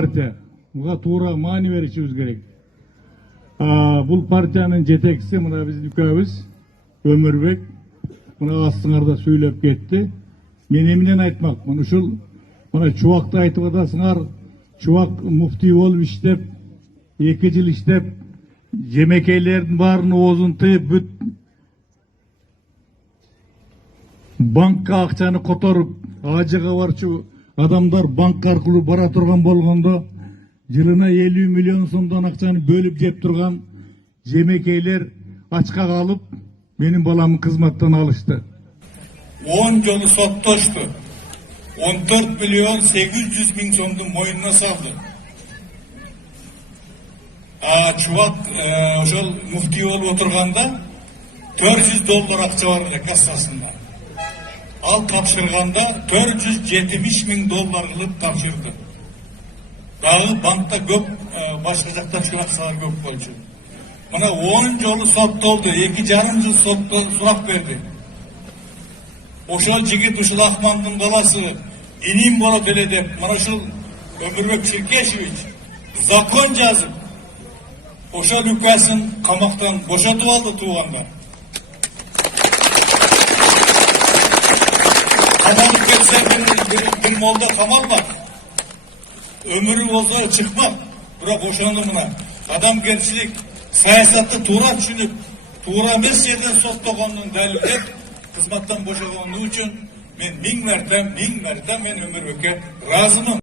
партия. Буга туура маани беришибиз керек. Бул партиянын жетекчиси мына биздин экөөбүз Өмүрбек мына астыңарда сүйлөп кетти. Мен эмнени айтмакмын? Ушул мына Чубакты айтып атасыңар. Чубак муфтий болуп иштеп, 2 жыл иштеп, жемекейлердин баарын оозун тыйып, бүт банкка акчаны которуп, ажыга барчу адамдар банк аркылуу бара турган болгондо, жылына 50 миллион сомдон акчаны бөлүп жеп турган жемекейлер ачка калып, менин баламын кызматтан алышты. 10 жолу соттошту. 14 миллион 800 миң сомдун мойнуна салды. Чубак ошол муфтий болуп отурганда $400 акча бар эле кассасында. Ал тапшырганда $470 миң кылып тапшырды. Дагы банкта көп, башка жакта чул акчалар көп болчу. Мына 10 жолу соттолду, 2,5 жыл сотто сурак берди. Ошол жигит ушул Ахмандын баласы иним болот эле деп, мына ушул Өмүрбек Ширкешевич закон жазып, ошол үкасын камактан бошотуп алды туугандар. Камалып кетсе бир молда камалмак. Өмүрү болсо чыкмак. Бирок ошону мына адамгерчилик, саясатты туура түшүнүп, туура эмес жерден соттогонун далилдеп, кызматтан бошогону үчүн мен миң мәртем мен Өмүрбекке ыраазымын.